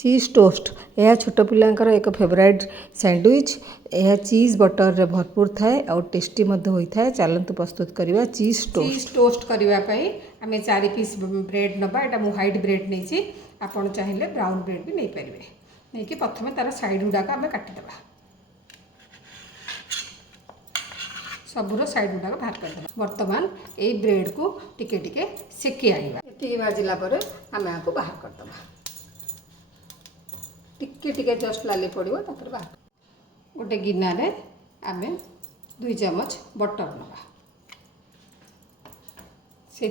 चीज टोस्ट यह छोट पिलांकर एक फेवरेट सैंडविच। यह चीज बटर रे भरपूर थाए और टेस्टी होता है। चलतु प्रस्तुत करवा चीज टोस्ट करने आम 4 पीस ब्रेड नवा। यहाँ मुझे व्हाइट ब्रेड नहीं आपड़ चाहिए ब्राउन ब्रेड भी नहीं पारे। नहीं कि प्रथम तार साइड गुड़ाक आम काटिदेवा। सबूर साइड गुड़ाक बाहर करदे। बर्तमान यही ब्रेड को टिके टिके सेकी आनिबा। ये भाजिला आम आपको बाहर करदे। टिके टिके जस्ट लाली पड़ो तापर बाहर। गोटे गिनारे आम 2 चमच बटर नवा। से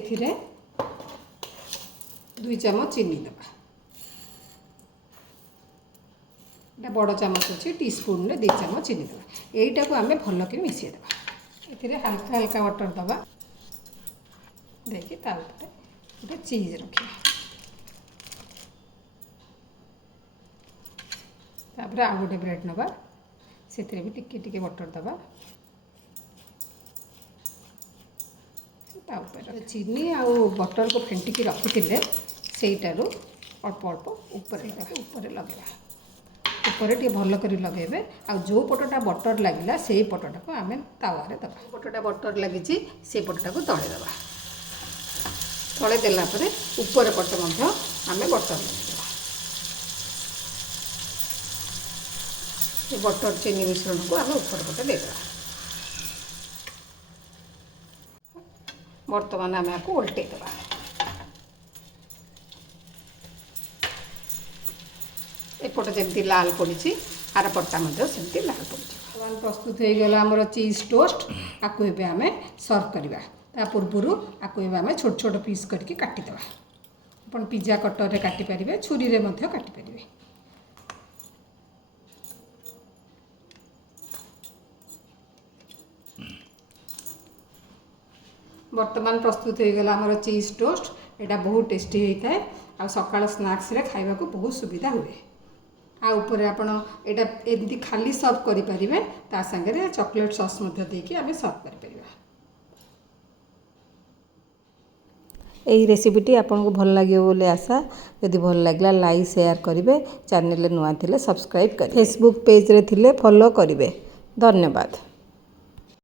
2 चमच चीनी देवा। ये बड़ चामच अच्छी टीस्पून रे 2 चमच चीनी देवा। यहीटा को आम भलक मिसई देवा। ये हल्का हल्का बटर दबा देखिए गोटे चीज रखा। तापर आ गोटे ब्रेड नवा। से भी टिके टिके बटर दबा। चीनी आ बटर को फेंटिकी रखी सेटारू अल्प अल्प ऊपर लगे। ऊपर टे भल कर लगे। आ जो पटटा बटर लगे से पटटा को आम तावारे दबा। पटटा बटर लगी से पटटा को तले दबा। तले देला ऊपर पट आम बटर लगे। ये बटर चीनी मिश्रण को आम ऊपर पटे देदेवा। बर्तमान आम आपको उल्टे देवा। एपट जमी लाल पड़ी आर पट्टा सेमती लाल पड़ी। बर्तमान प्रस्तुत हो गला आमर चीज टोस्ट। आपको ये आम सर्व करवा। ता पूर्व आपको ये आम छोट छोट पीस करके काटिदेवा। आप पिज्जा कटर रे काटी पारे छुरी रे मध्य काटी पारे। बर्तमान प्रस्तुत हो गला आमर चीज टोस्ट। यहाँ बहुत टेस्टी होता है। आ सकाळ स्नैक्स रे खाइबा को बहुत सुविधा हुए। आ ऊपर आपण एटा एमती खाली सर्व करि परिबे। ता संगे चॉकलेट सॉस मध्य देकी आमे सर्व करि परिबा। यही रेसिपीटी आपन को भल लागियो बोले आशा। यदि भल लागला लाइक शेयर करिवे। चैनल नुआ थिले सब्सक्राइब करिवे। फेसबुक पेज रे थिले फॉलो करिवे। धन्यवाद।